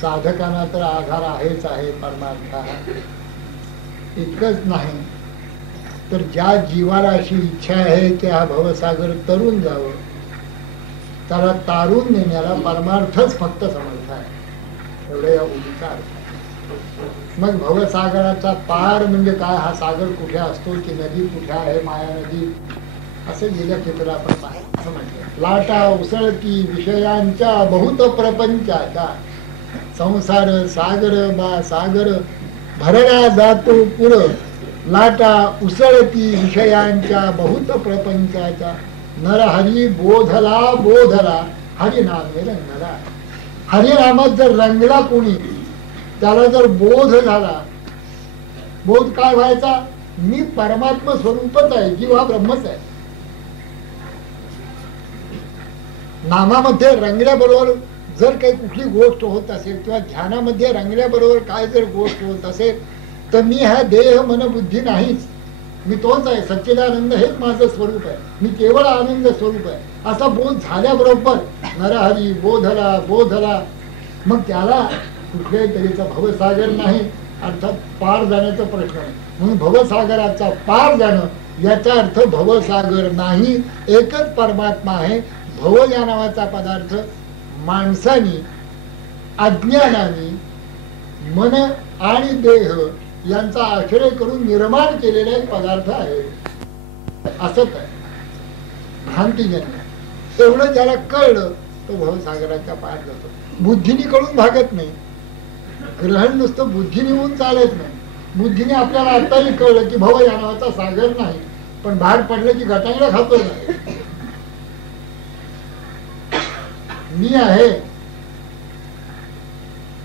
साधकांना तर आधार आहेच आहे परमार्थ. इतकंच नाही तर ज्या जीवाला अशी इच्छा आहे की हा भवसागर तरून जावं, त्याला तारून नेण्याला परमार्थच फक्त समर्थ आहे. एवढं या उभीचा अर्थ. मग भवसागराचा पार म्हणजे काय? हा सागर कुठे असतो, की नदी कुठे आहे, माया नदी, असं गेल्या खेळाला आपण पाहायचं म्हटलं. लाटा उसळती विषयांच्या बहुत प्रपंचाचा, संसार सागर बा सागर भरला जातो पुर, लाटा उसळती विषयांच्या बहुत प्रपंचाचा, नरहरी बोधला बोधला हरिनामे रंगला. हरिनामात जर रंगला कोणी, त्याला जर बोध झाला, बोध काय व्हायचा? मी परमात्मा स्वरूपच आहे, जीव हा ब्रह्मच आहे. नामामध्ये रंगल्याबरोबर जर काही कुठली गोष्ट होत असेल किंवा ध्यानामध्ये रंगल्याबरोबर काय जर गोष्ट होत असेल तर मी हा देह मन बुद्धी नाहीच, मी तोच आहे, सच्चिदानंद हेच माझं स्वरूप आहे, मी केवळ आनंद स्वरूप आहे, असा बोध झाल्याबरोबर नरहरी बोधला बोधला, मग त्याला कुठल्याही तऱ्हेचा भवसागर नाही, अर्थात पार जाण्याचा प्रश्न नाही. म्हणून भवसागराचा पार जाणं याचा अर्थ भवसागर नाही, एकच परमात्मा आहे. भव या नावाचा पदार्थ माणसानी अज्ञानाने मन आणि देह यांचा आश्रय करून निर्माण केलेला एक पदार्थ आहे. असंच आहे, भ्रांतीजन्य. एवढं ज्याला कळलं तो भवसागराच्या पार जातो. बुद्धीने कळून भागत नाही. ग्रहण नुसतं बुद्धीने होऊन चालत नाही. बुद्धीने आपल्याला आताही कळलं की भव या नावाचा सागर नाही, पण बाहेर पडलं की गटांगला खातो नाही. मी आहे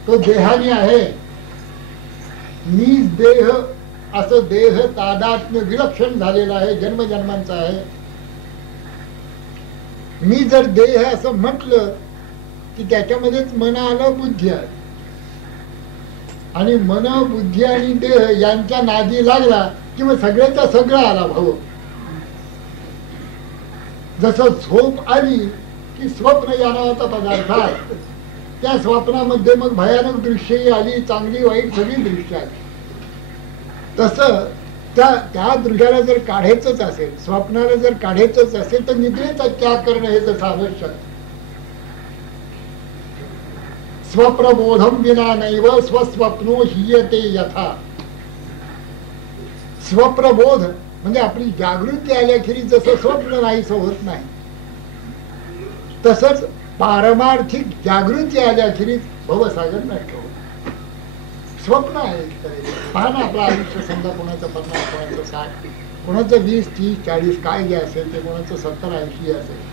तो देहाने आहे, मी देह, असं देह तादात्म्य विलक्षण झालेला आहे, जन्मजन्मांचा आहे. मी जर देह असं म्हटलं की त्याच्यामध्येच मन आलं, बुद्धी आली, आणि मन बुद्धी आणि देह यांच्या नादी लागला कि मग सगळ्याचा सगळं आला भाऊ. जसं झोप आली की स्वप्न या नावाचा पदार्थ आहे, त्या स्वप्नामध्ये मग भयानक दृश्यही आली, चांगली वाईट सगळी दृश्य आली. तसं त्या दृश्याला जर काढायचंच असेल, स्वप्नाला जर काढायचंच असेल तर निद्रेचा त्याग करणं हे जसं आवश्यक. स्वप्रबोधम विना नैव स्वस्वप्नो हीयते यथा. स्वप्रबोध म्हणजे आपली जागृती आल्याखेरीज जसं स्वप्न नाहीसं होत नाही, तसंच पारमार्थिक जागृती आल्याखेरीज भवसागर नष्ट होत. स्वप्न आहे. पहा ना आपलं आयुष्य, समजा कोणाचं 50, कोणाचं 60, कोणाचं 20, 30, 40 काय जे असेल ते, कोणाचं 70, 80 असेल.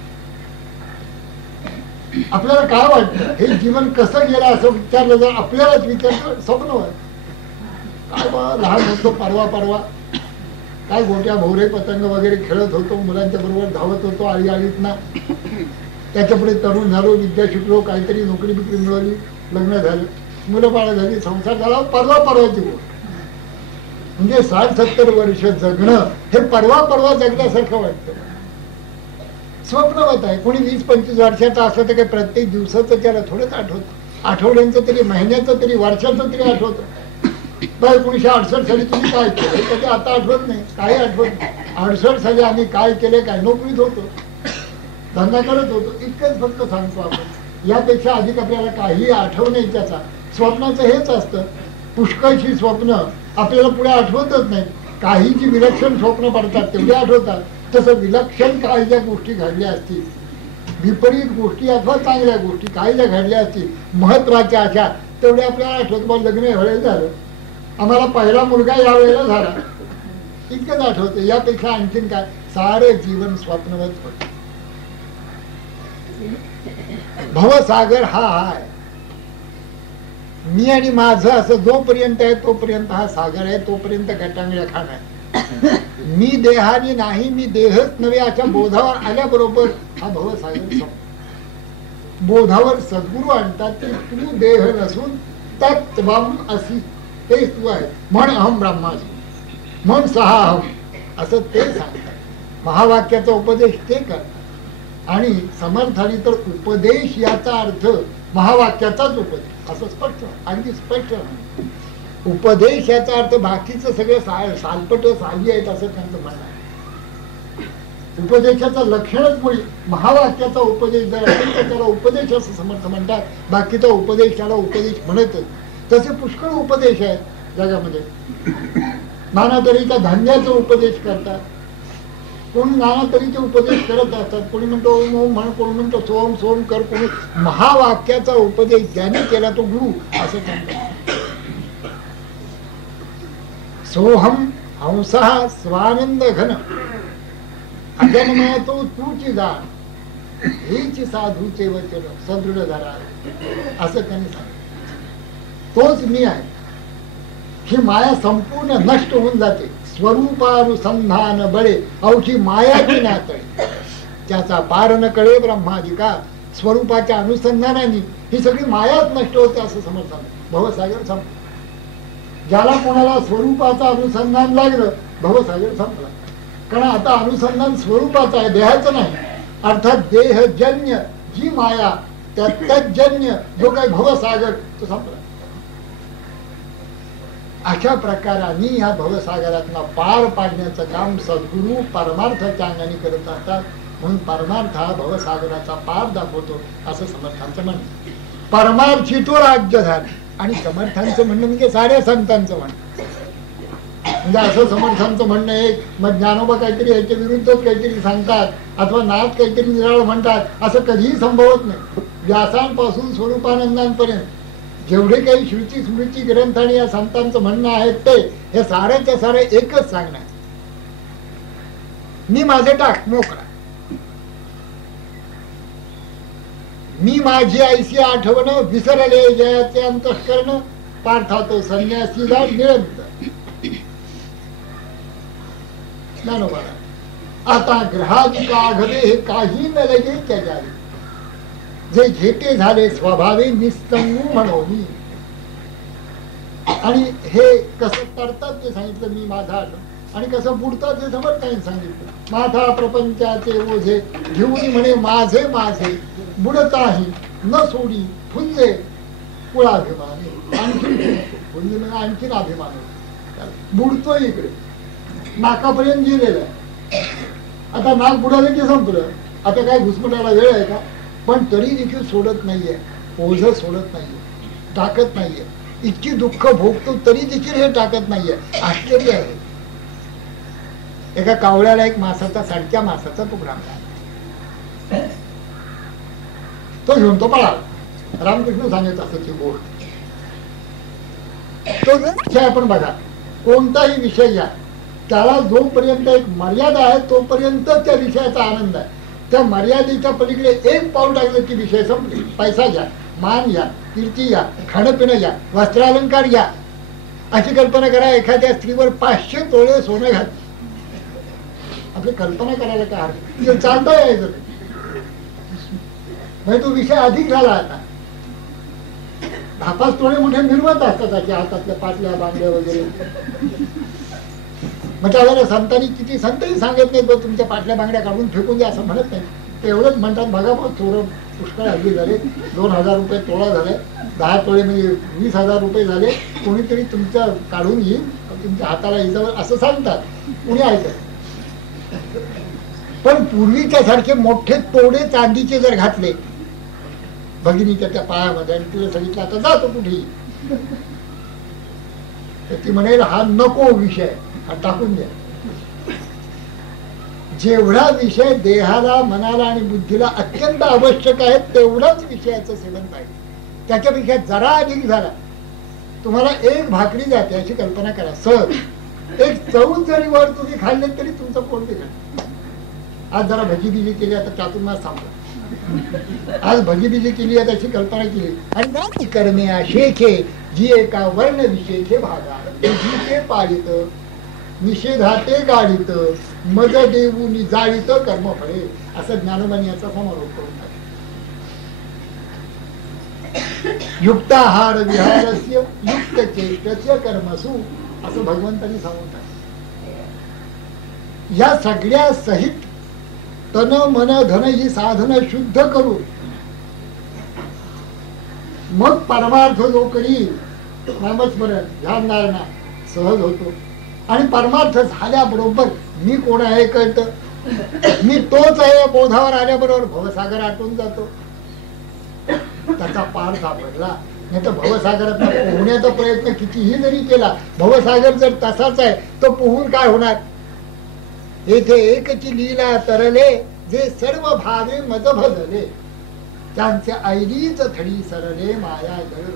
आपल्याला काय वाटतं हे जीवन कसं गेलं असं विचारलं जर आपल्यालाच विचारलं, स्वप्न काय बा, लहान होतो परवा काय गोट्या भोवरे पतंग वगैरे खेळत होतो, मुलांच्या बरोबर धावत होतो आळी आळीत ना, त्याच्यापुढे तरुण झालो, विद्या शिकलो, काहीतरी नोकरी बिकरी मिळवली, लग्न झालं, मुलं बाळ झाली, संसार झाला, परवाची गोष्ट. म्हणजे 60-70 वर्ष जगणं हे परवा जगण्यासारखं वाटतं. स्वप्नवत आहे. कोणी 20-25 वर्षाचा असं तर काही प्रत्येक दिवसाचं त्याला थोडंच आठवत, आठवड्यांचं तरी, महिन्याचं तरी, वर्षाचं तरी आठवत. 1968 साली तुम्ही काय केलं कधी आता आठवत नाही, काही आठवत नाही. 68 साली आम्ही काय केले, काय नोकरीत होतो, धंदा करत होतो, इतकंच फक्त सांगतो आपण. यापेक्षा अधिक आपल्याला काही आठवण नाही. त्याचा स्वप्नाचं हेच असतं, पुष्कळशी स्वप्न आपल्याला पुढे आठवतच नाही. काही जी विलक्षण स्वप्न पडतात तेवढे आठवतात. तसं विलक्षण काही ज्या गोष्टी घडल्या असतील, विपरीत गोष्टी अथवा चांगल्या गोष्टी काही ज्या घडल्या असतील महत्वाच्या अशा, तेवढ्या आपल्याला आठवत. मग लग्न वेळेस झालं, आम्हाला पहिला मुलगा या वेळेला झाला, इतकंच आठवतं. यापेक्षा आणखीन काय, सारं जीवन स्वप्नवत होत. भवसागर हा आहे, मी आणि माझं असं जोपर्यंत आहे तोपर्यंत हा सागर आहे, तोपर्यंत गटांगळ्या खाण आहे. मी देहाने नाही, मी देहच नव्हे अशा बोधावर आल्याबरोबर हा भवसागर संपतो. बोधावर सद्गुरू आणतात की तू देह नसून तत्त्वम असी, तेच तू आहे. म्हण अहम ब्रह्मास्मी, म्हण सहा अहम, असं ते सांगतात. महावाक्याचा उपदेश ते करतात. आणि समर्थाने तर उपदेश याचा अर्थ महावाक्याचाच उपदेश असं स्पष्ट, अगदी स्पष्ट. उपदेश याचा अर्थ बाकीचं सगळं सालपट साली आहेत असं त्यांचं म्हणणं आहे. उपदेशाचं लक्षणच मुळे महावाक्याचा उपदेश जर असेल तर त्याला उपदेश असं समर्थ म्हणतात. बाकीचा उपदेश त्याला उपदेश म्हणतच. तसे पुष्कळ उपदेश आहेत जगामध्ये. नाना तऱ्हेच्या धान्याचा उपदेश करतात, कोणी नाना तऱ्हेचे उपदेश करत असतात. कोणी म्हणतो ओम ओम म्हण, कोणी म्हणतो सोम सोम कर, कोणी महावाक्याचा उपदेश ज्याने केला तो गुरु असं सांगतात. सोहम हंसः स्वानंद घन अजन्मय तो तूची जाण हेच साधूचे वचन सदृढ धरा असं त्यांनी सांगितलं. तोच मी आहे. ही माया संपूर्ण नष्ट होऊन जाते. स्वरूपानुसंधान बळे अवघी मायाची नातळे त्याचा पार न कळे ब्रह्माधिका. स्वरूपाच्या अनुसंधानाने ही सगळी मायाच नष्ट होते असं समजतात. भवसागर संपला. ज्याला कोणाला स्वरूपाचं अनुसंधान लागलं भवसागर संपला. कारण आता अनुसंधान स्वरूपाचं आहे, देहाचं नाही. अर्थात देहजन्य जी माया त्याजन्य जो काही भवसागर तो संपला. अशा प्रकाराने ह्या भवसागरातला पार पाडण्याचं काम सद्गुरू परमार्थाच्या अंगाने करत असतात. म्हणून परमार्थ हा भवसागराचा पार दाखवतो असं समर्थांचं म्हणणं. परमार्थी तो राज्य झाला. आणि समर्थांचं म्हणणं म्हणजे साऱ्या संतांचं म्हणणं. म्हणजे असं समर्थांचं म्हणणं एक, मग ज्ञानोबा काहीतरी याच्या विरुद्धच काहीतरी सांगतात अथवा नाथ काहीतरी निराळ म्हणतात असं कधीही संभवत नाही. व्यासांपासून स्वरूपानंदांपर्यंत जेवढे काही श्रुती स्मृती ग्रंथ आणि या संतांचं म्हणणं आहे ते हे साऱ्याच्या सारे एकच सांगणार. मी माझे टाक मोकळा. मी माझी ऐशी आठवण विसरले जयाचे अंतःकरण पार्थातो संन्यासीला निरंतर. आता ग्रहाची काघवे हे काही न लगे त्याच्यावे जे घेते झाले स्वभावे निस्तंगू म्हणो मी. आणि हे कसं करतात ते सांगितलं मी माझा. आणि कसं बुडतात ते समर्थांनी सांगितलं. माझा प्रपंचाचे ओझे घेऊन म्हणे माझे माझे बुडताही न सोडी फुंजे कुळाभिमान. आणखी फुंजे म्हणजे आणखीन अभिमान बुडतो इकडे नाकापर्यंत गेलेलं आहे. आता नाक बुडालं की संपलं. आता काय घुसमटायला वेळ आहे का? पण तरी देखील सोडत नाहीये. ओझ सोडत नाहीये, टाकत नाहीये. इतकी दुःख भोगतो तरी देखील हे टाकत नाहीये. आश्चर्य आहे. एका कावळ्याला एक मासाचा साडक्या मासाचा तुकडा मिळाला. तो घेऊन तो पळाला. रामकृष्ण सांगत असत ती गोष्ट. तो विषय आपण बघा, कोणताही विषय घ्या त्याला जोपर्यंत एक मर्यादा आहे तोपर्यंत त्या विषयाचा आनंद आहे. त्या मर्यादेच्या पलीकडे एक पाऊल टाकलं की विषय संपले. पैसा घ्या, मान घ्या, कीर्ती घ्या, खाणं पिणं घ्या, वस्त्रालंकार घ्या. अशी कल्पना करा एखाद्या स्त्रीवर 500 तोळे सोनं घाल. आपली कल्पना करायला काय हरकत? चालता यायचं म्हणजे तो विषय अधिक झाला. आता 10-5 तोळे मोठे मिरवत असतात त्याच्या हातातल्या पाटल्या बांगड्या वगैरे. मग त्यावेळेला संतांनी किती संतही सांगत नाहीत तुमच्या पाटल्या बांगड्या काढून फेकून द्या असं म्हणत नाही. ते एवढंच म्हणतात बघा मग चोर पुष्कळ हल्ली झाले. 2000 रुपये तोळा झाले. 10 तोळे म्हणजे 20,000 रुपये झाले. कोणीतरी तुमच्या काढून येईल तुमच्या हाताला इजावर असं सांगतात. कुणी ऐकत. पण पूर्वीच्या सारखे मोठे तोडे चांदीचे जर घातले भगिनीच्या त्या पायामध्ये आणि तुला सांगितलं आता जातो कुठेही तर ती म्हणेल हा नको विषय, हा टाकून द्या. जेवढा विषय देहाला मनाला आणि बुद्धीला अत्यंत आवश्यक आहे तेवढाच विषयाचं सेवन पाहिजे. त्याच्यापेक्षा जरा अधिक झाला तुम्हाला एक भाकरी जाते अशी कल्पना करा. सहज एक चव जरी वर तुम्ही खाल्ले तरी तुमचं पोट बिघडतं. आज जरा भजी बिजी केली आता चातुर्मास थांबला. आज भजी बिजी केली आहे त्याची कल्पना केली. आणि कर्मे शेखे जी एका वर्ण विषेखे भागा ते पाळीत निषेधाते गाडीत मज देऊनी जाळीत कर्मफळे असं ज्ञानोबांनी याचा समारोप करून टाकला. युक्ताहार विहारस्य युक्त चेष्टस्य कर्मसु असं भगवंतांनी सांगून टाकलं. या सगळ्या सहित तन मन धन ही साधनं शुद्ध करून मग परमार्थ जो करी नामस्मरण ध्यान धारणा सहज होतो. आणि परमार्थ झाल्याबरोबर मी कोण आहे कळतं. मी तोच आहे बोधावर आल्याबरोबर भवसागर आटून जातो. त्याचा पार सापडला. नाही तर भवसागरात पोहण्याचा प्रयत्न कितीही जरी केला, भवसागर जर तसाच आहे तो पोहून काय होणार. येथे एकची लीला तरले जे सर्व भावे मज भजले त्यांचे ऐलीच थडी सरले माया जळ.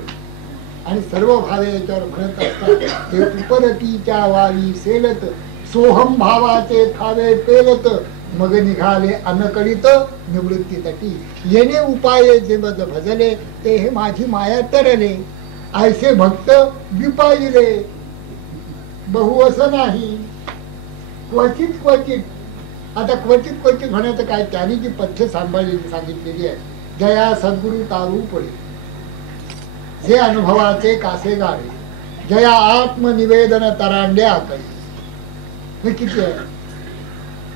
आणि सर्व भावे याच्यावर म्हणत असतात ते उपरतीच्या वावी सेलत सोहम भावाचे थावे पेलत मग निघाले अनकळित निवृत्ती तटी. येणे उपाय जे मज भजले ते हे माझी माया तरले ऐसे भक्त विपाईले. बहु असं नाही, क्वचित क्वचित. आता क्वचित क्वचित म्हणायचं काय, त्याने जी पथ्य सांभाळलेली सांगितलेली आहे. जया सद्गुरु तारू पडे जे अनुभवाचे कासे गावे जया आत्मनिवेदन तरांडे आकळी. किती आहे,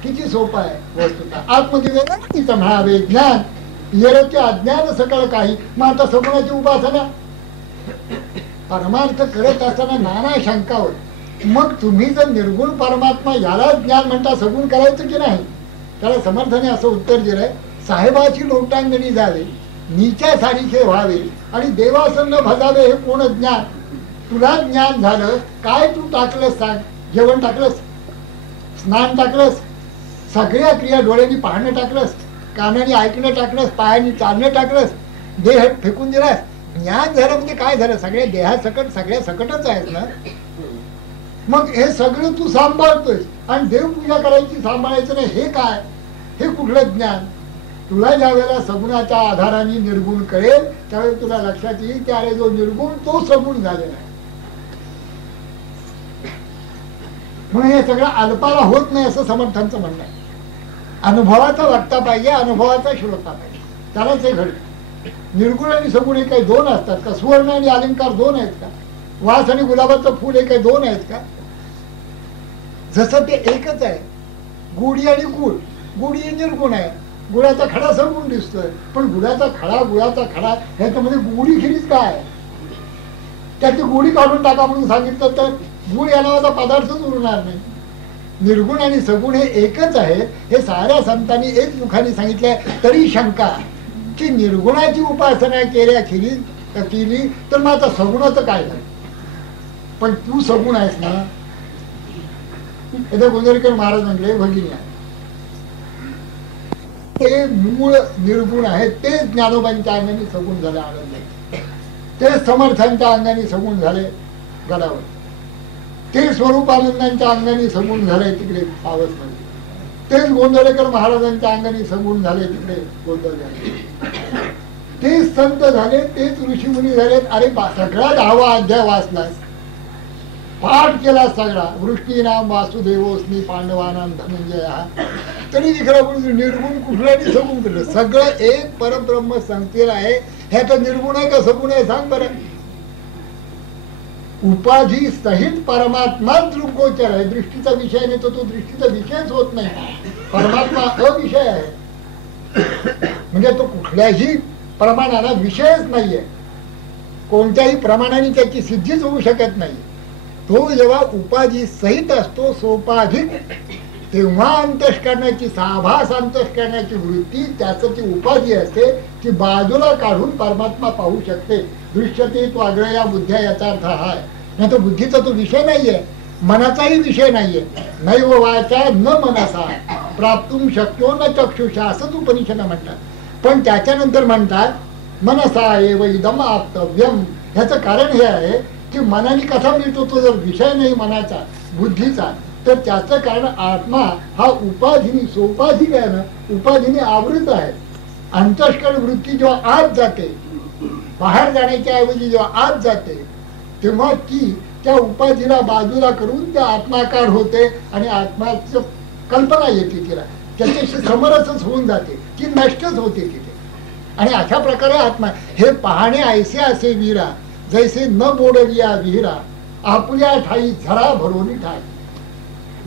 किती सोपं आहे वस्तुता. आत्मनिवेदन तिचं म्हणावे ज्ञान येरचे अज्ञान सकळ काही. मग आता सगुणाची उपासना परमार्थ करत असताना नाना शंका होत. मग तुम्ही जर निर्गुण परमात्मा याला ज्ञान म्हणता सगुण करायचं की नाही. त्याला समर्थाने असं उत्तर दिलंय, साहेबाची लोटांगणी जावे नीच्या सारीखे व्हावे आणि देवासन्न भजावे हे कोण ज्ञान. तुला ज्ञान झालं काय, तू टाकलंस सांग. जेवण टाकलंस, स्नान टाकलंस, सगळ्या क्रिया डोळ्यांनी पाहणं टाकलंस, कानाने ऐकणं टाकलंस, पायाने चालणं टाकलंस, देह फेकून दिलास. ज्ञान झालं म्हणजे काय झालं, सगळ्या देहासकट सगळ्या सकटच आहेस ना. मग हे सगळं तू सांभाळतोय आणि देवपूजा करायची सांभाळायचं नाही, हे काय, हे कुठलं ज्ञान. तुला ज्या वेळेला सगुणाच्या आधाराने निर्गुण कळेल त्यावेळेस तुला लक्षात येईल की अरे जो निर्गुण तो सगुण झालेला आहे. म्हणून हे सगळं अल्पाला होत नाही असं समर्थांचं म्हणणं आहे. अनुभवाचा वक्ता पाहिजे, अनुभवाचा श्रोता पाहिजे, त्यालाच हे घडतं. निर्गुण आणि सगुण हे काही दोन असतात का. सुवर्ण आणि अलंकार दोन आहेत का. वास आणि गुलाबाचं फुल हे काही दोन आहेत का. जसं ते एकच आहे. गुढी आणि गुळ, गुढी हे निर्गुण आहे, गुळाचा खडा सगुण दिसतोय. पण गुळाचा खडा, गुळाचा खडा ह्याच्यामध्ये गुढी खिरीच काय. त्याची गुढी काढून टाका म्हणून सांगितलं तर गुळ या नावाचा पदार्थच उरणार नाही. निर्गुण आणि सगुण हे एकच आहे हे साऱ्या संतांनी एक मुखाने सांगितलंय. तरी शंका की निर्गुणाची उपासना केली तर मग आता सगुणाचं काय झालं. पण तू सगुण आहेस ना. एकदा गोंधळकर महाराज म्हणले भगिनी आहे ते मूळ निर्गुण आहे, ते ज्ञानोबांच्या अंगाने सगुण झाले आनंद, ते समर्थांच्या अंगाने सगुण झाले गडावर, ते स्वरूपानंदांच्या अंगाने सगुण झाले तिकडे पावस मध्ये, तेच गोंधळेकर महाराजांच्या अंगाने सगुण झाले तिकडे गोंधळ झाले, तेच संत झाले, तेच ऋषीमुनी झाले. अरे सगळा 10वा अध्याय वाचलास, पाठ केला सगळा, वृष्टी नाम वासुदेवोस्मी पांडवानाम धनंजय, तरी तिकडे निर्गुण कुठल्याने सगुण केलं. सगळं एक परब्रह्म संस्थेला आहे. ह्याचा निर्गुण आहे का सगुण आहे सांग बरं. उपाधी सहित परमात्मा दृग्गोचर आहे. दृष्टीचा विषय नाही तर तो दृष्टीचा विषयच होत नाही. परमात्मा अविषय आहे, म्हणजे तो कुठल्याही प्रमाणाला विषयच नाहीये. कोणत्याही प्रमाणाने त्याची सिद्धीच होऊ शकत नाही. तो जेव्हा उपाधी सहित असतो सोपाधिक, तेव्हा अंतःकरणाची साभास अंतःकरणाची वृत्ती त्याचं ती उपाधी असते ती बाजूला काढून परमात्मा पाहू शकते. दृश्यते तो आग्रया बुद्ध्या याचा अर्थ हा आहे. नाही तर बुद्धीचा तो विषय नाहीये, मनाचाही विषय नाहीये. नैव वाचा न मनसा प्राप्तुम शक्यो न चक्षुषा असंच उपनिषद म्हणतात. पण त्याच्यानंतर म्हणतात मनसा एव इदम आप्तव्यम. ह्याचं कारण हे आहे की मनाने कसा मिळतो तो जर विषय नाही मनाचा बुद्धीचा, तर त्याचं कारण आत्मा हा उपाधीनी सोपाधिक आहे ना, उपाधीने आवृत आहे. अंतःकरण वृत्ती जेव्हा आत जाते, बाहेर जाण्याच्या ऐवजी जेव्हा आत जाते, तेव्हा ती त्या उपाधीला बाजूला करून त्या आत्माकार होते आणि आत्माचं कल्पना येते तिला, त्याच्याशी समरसच होऊन जाते, ती नष्टच होते तिथे. आणि अशा प्रकारे आत्मा हे पाहणे ऐसे असे वीरा जैसे न बोडविया विहिरा आपुल्या ठाई झरा भरोनी ठाई.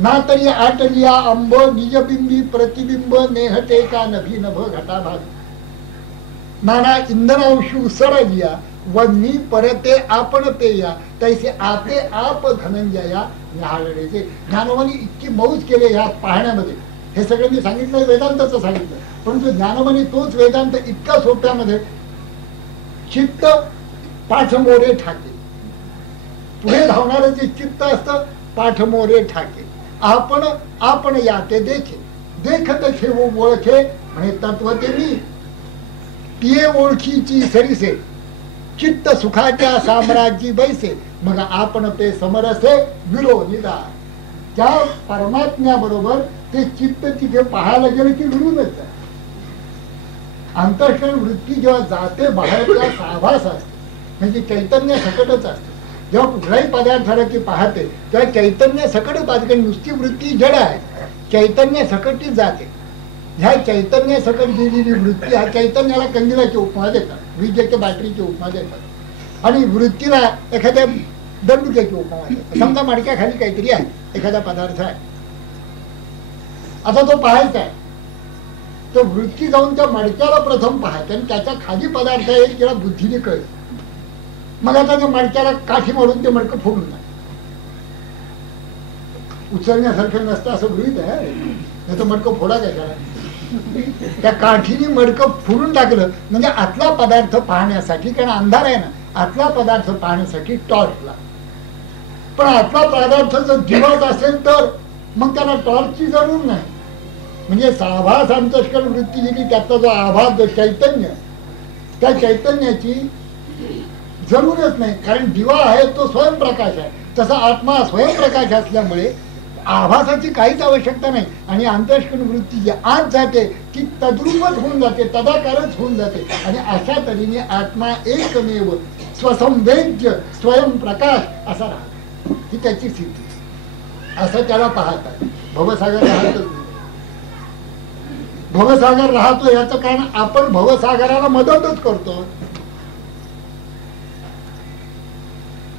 ना तरी आटलिया अंब निजबिंबी प्रतिबिंब नेहते का नभी नभ घटाभाग. नाना इंधनांशी उसळलिया वन्नी परते आपण ते या तैसे आते आप धनंजया न्याहाळले. ज्ञानोबांनी इतकी मौज केले ह्या पाहण्यामध्ये. हे सगळं मी सांगितलं वेदांताचं सांगितलं, परंतु ज्ञानोबांनी तोच वेदांत इतका सोप्यामध्ये चित्त पाठमोरे ठाके. पुढे धावणारं जे चित्त असतं पाठमोरे ठाके. आपण आपण या ते देखे देखत ठेवू ओळखे म्हणे तत्व ते मी. पिये ओळखीची सरीसे चित्त सुखाच्या साम्राज्य बैसे मग आपण ते समरसे विरोधीदा. त्या परमात्म्याबरोबर ते चित्त तिथे पाहायला गेलं की विरूनच आहे. अंतःकरण वृत्ती जेव्हा जाते बाहेरच्या साभास असते म्हणजे चैतन्य सकटच असते. जेव्हा कुठलाही पदार्थाला ती पाहते तेव्हा चैतन्य सकट पाहते. नुसती वृत्ती जड आहे, चैतन्य सकटच जाते. ह्या चैतन्य सकट गेलेली वृत्ती हा चैतन्याला कंदिलाची उपमा देतात, विजेच्या बॅटरीची उपमा देतात आणि वृत्तीला एखाद्या दंडुक्याची उपमा देतात. समजा मडक्याखाली काहीतरी आहे, एखादा पदार्थ आहे, आता तो पाहायचा आहे. तो वृत्ती जाऊन त्या मडक्याला प्रथम पाहायचं आणि त्याच्या खाली पदार्थ आहे तिला बुद्धीने कळेल. मग आता त्या मडक्याला काठी मारून ते मडकं फोडून नाही उचलण्यासारखं नसतं असं गृहीत आहे. नाही तर मडकं फोडा त्याच्याला. त्या काठीने मडकं फोडून टाकलं म्हणजे आतला पदार्थ पाहण्यासाठी, कारण अंधार आहे ना, आतला पदार्थ पाहण्यासाठी टॉर्चला. पण आतला पदार्थ जर दिवस असेल तर मग त्याला टॉर्चची जरूर नाही. म्हणजे साभास अंतःकरण वृत्ती गेली, त्याचा जो आभास जो चैतन्य, त्या चैतन्याची जरूरच नाही. कारण दिवा आहे तो स्वयंप्रकाश आहे, तसा आत्मा स्वयंप्रकाश असल्यामुळे आभासाची काहीच आवश्यकता नाही. आणि अंतःकरण वृत्ती जी आत जाते ती तद्रूपच होऊन जाते, तदाकारच होऊन जाते. आणि अशा तऱ्हेने आत्मा एकमेव स्वसंवेद्य स्वयंप्रकाश असा राहतो. ही त्याची स्थिती. असं त्याला पाहतात. भवसागर राहतच नाही. भवसागर राहतो याचं कारण आपण भवसागराला मदतच करतो.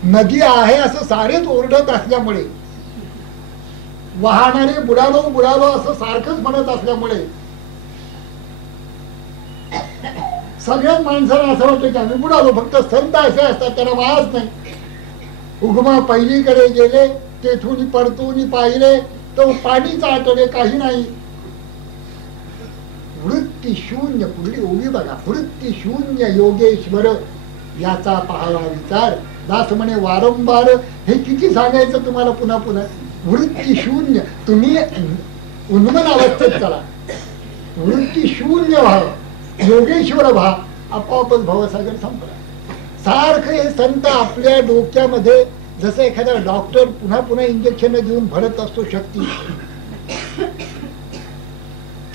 नदी आहे असं सारेच ओरडत असल्यामुळे, वाहणारे बुडालो बुडालो असं सारखंच म्हणत असल्यामुळे सगळ्याच माणसाला असं वाटतं की आम्ही बुडालो. फक्त संत असे असतात त्यांना वाहच नाही. उगमा पहिलीकडे गेले, तेथून परतून पाहिले तर पाणीच आटले, काही नाही. वृत्ती शून्य, पुढली ओवी बघा, वृत्ती शून्य योगेश्वर याचा पाहावा विचार. दास म्हणे वारंवार हे किती सांगायचं तुम्हाला पुन्हा पुन्हा. वृत्ती शून्य, तुम्ही उन्मन अवस्थेत चला, वृत्ती शून्य व्हाव, योगेश्वर व्हा, आपोआपच भवसागर संपला. सारखं हे संत आपल्या डोक्यामध्ये जसं एखादा डॉक्टर पुन्हा पुन्हा इंजेक्शन देऊन भरत असतो शक्ती,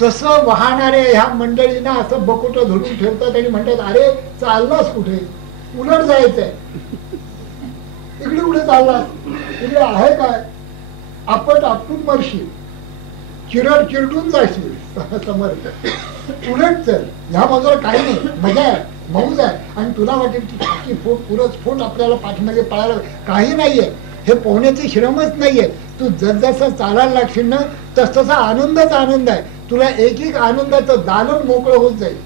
तसं वाहणारे ह्या मंडळींना असं बकोट धरून ठेवतात आणि म्हणतात अरे चाललास कुठे, उलट जायचंय, इकडे कुठे चाललास, इकडे आहे काय, आपट आपटून मरशील, चिरड चिरडून जाशील. समर्थ उलट चल, ह्या बाजूला काही नाही, मजा आहे, मौज आहे. आणि तुला वाटेल की छाती फोट पुरच फोट आपल्याला पाठीमागे पळायला काही नाहीये. हे पोहण्याचे श्रमच नाहीये. तू जसजसं चालायला लागशील ना तसतसा आनंदच आनंद आहे. तुला एक एक आनंदाचं दालन मोकळं होत जाईल.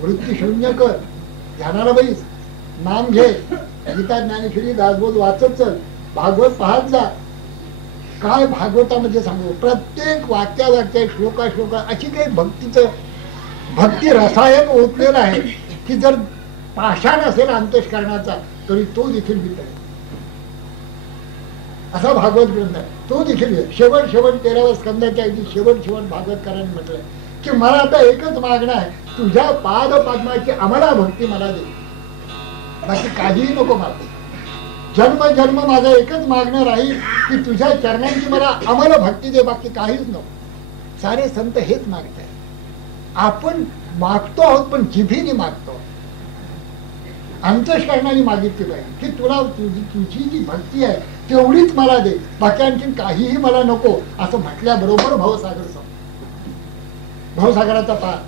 वृत्ती शून्य कर, ध्यानाला बैस, नाम घे, गीता ज्ञानेश्वरी दासबोध वाचत चल, भागवत पाहत जा. काय भागवतामध्ये सांगू, प्रत्येक वाक्या श्लोका अशी काही भक्तीचं भक्ती रसायन ओतलेलं आहे की जर पाषाण असेल अंतःकरणाचा तरी तो देखील विकल. असा भागवत ग्रंथ आहे, तो देखील शेवट 13व्या स्कंदाच्या शेवट भागवतकारांनी म्हटलंय की मला आता एकच मागणं आहे, तुझ्या पाद पद्माची आम्हाला भक्ती मला दे, बाकी काहीही नको मला. जन्म जन्म माझं एकच मागणं राहील की तुझ्या चरणांची मला आम्हाला भक्ती दे, बाकी काहीच नको. सारे संत हेच मागताय. आपण मागतो आहोत पण जिभेने मागतो, अंतःकरणाने मागितली पाहिजे की तुला तुझी जी भक्ती आहे तेवढीच मला दे, बाकी आणखी काहीही मला नको. असं म्हटल्याबरोबर भवसागर संपतो, भवसागराचा पार.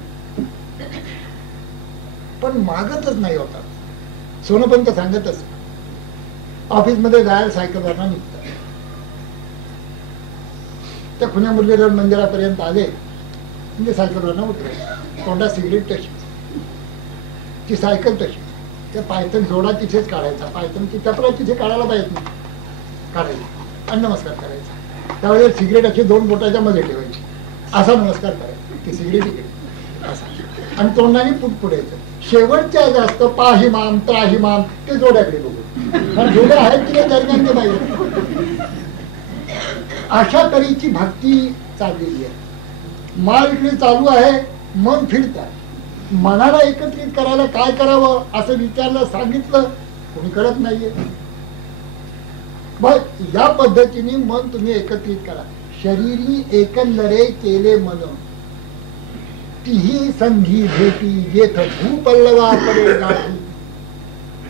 पण मागतच नाही होता. सोनपंत सांगतच ऑफिस मध्ये जायला सायकलवरनं निघतात. त्या खुन्या मुरलीधर मंदिरापर्यंत आले म्हणजे सायकलवरनं उतरले. तोंडात सिगरेट तशी, ती सायकल तशी, त्या पायथन जोडा तिथेच काढायचा, पायथनची चपला तिथे काढायला पाहिजे नाही, काढायची आणि नमस्कार करायचा. त्यावेळेस सिगरेट अशी 2 बोटाच्या मध्ये ठेवायची, असा नमस्कार करायचा, ती सिगरेट इकडे असा, आणि तोंडाने पुढायचं. शेवटच्या जास्त पाहिमाम त्राहिमाम ते जोड्याकडे बघू, कारण जोड्या आहेत की दरम्यान ते पाहिजे. अशा तऱ्हेची भक्ती चाललेली आहे. माळ इकडे चालू आहे, मन फिरतात. मनाला एकत्रित करायला काय करावं असं विचारलं, सांगितलं, कोणी करत नाहीये. बस या पद्धतीने मन तुम्ही एकत्रित करा. शरीरी एकंदरे केले मन, तीही संधी भेटी जेथ भूपल्लवा पडे गाठी,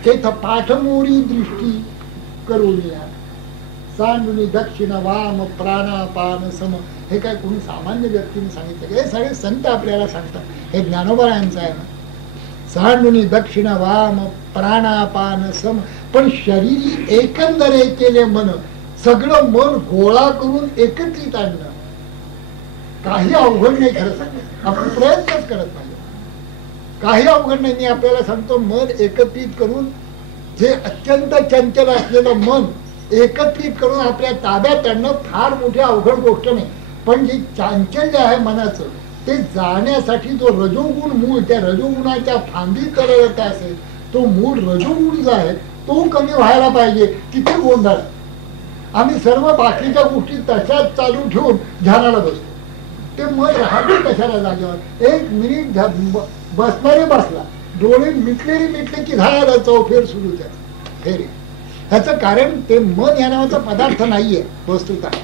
तेथ पाठमोरी दृष्टी करूया, सांडुनी दक्षिण वाम प्राणापान सम. हे काय कोणी सामान्य व्यक्तीने सांगितलं? हे सगळे संत आपल्याला सांगतात, हे ज्ञानोबरायांचं आहे ना. सांडुनी दक्षिण वाम प्राणापान सम. पण शरीरी एकंदरे केले मन, सगळं मन गोळा करून एकत्रित आणणं काही अवघड नाही. खरं सांगायचं आपण प्रयत्नच करत नाही, काही अवघड नाही. मी आपल्याला सांगतो, मन एकत्रित करून, जे अत्यंत चंचल असलेलं मन एकत्रित करून आपल्या ताब्यात आणणं फार मोठी अवघड गोष्ट नाही. पण जे चांचल्य आहे मनाचं, ते जाण्यासाठी जो रजोगुण मूळ, त्या रजोगुणाच्या फांदी तरळत असेल, तो मूळ रजोगुण जो आहे तो कमी व्हायला पाहिजे. तिथे गोंधळ. आम्ही सर्व बाकीच्या गोष्टी तशाच चालू ठेवून ध्यानाला बसतो. ते मन राहते कशाला जागेवर. 1 मिनिट बसणारे बसला, डोळे मिटले की झाला चौफेर सुरू झाली फेरी. ह्याचं कारण ते मन या नावाचा पदार्थ नाहीये वस्तुतः.